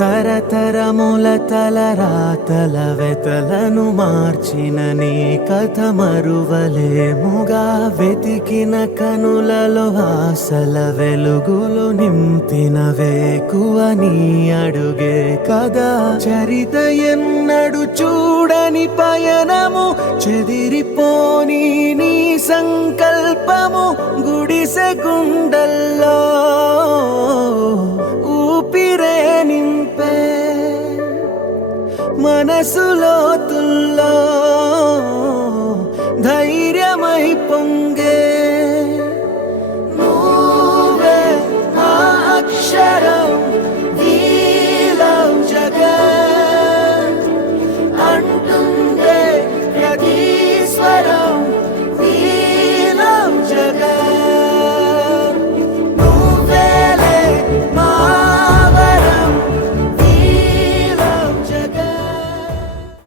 తరతరముల తలరాతల వెతలను మార్చిన నీ కథ మరువలేముగా. వెతికిన కనులలో ఆశల వెలుగులు నింపిన వేకువ నీ అడుగే కదా. చరిత ఎన్నడు చూడని పయనము, చెదిరిపోని నీ సంకల్పము. గుడిసె గుండల్లో ఊపిరే నింపే, మనసులో తుల్లో ధైర్యమై పొంగే.